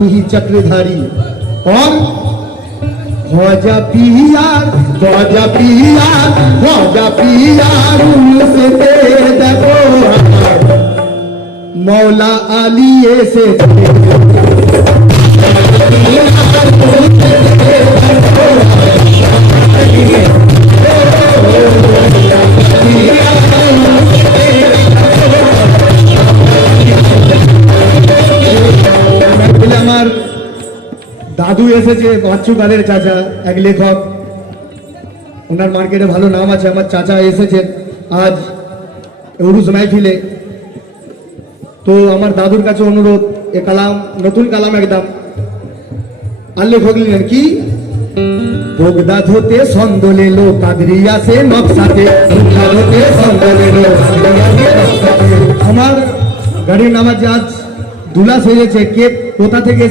ही चक्रधारी और ख्वाजा पियार उनसे देखो मौला आली से আমার দাদু এসেছে বাচ্চু গালের চাচা এক লেখক, ওনার মার্কেটে ভালো নাম আছে। আমার চাচা এসেছেন আজ উরুস মাহফিলে। তো আমার দাদুর কাছে অনুরোধ, এ কালাম নতুন কালাম একদম। আর লেখক লিখলেন কি, বোগদা ধোতে সন্দলে লো কাদরিয়া সে নকশাতে, ধোতে সন্দলে লো আমার গাড়ির নামাজ আজ দুলা সেজেছে। কে কোথা থেকে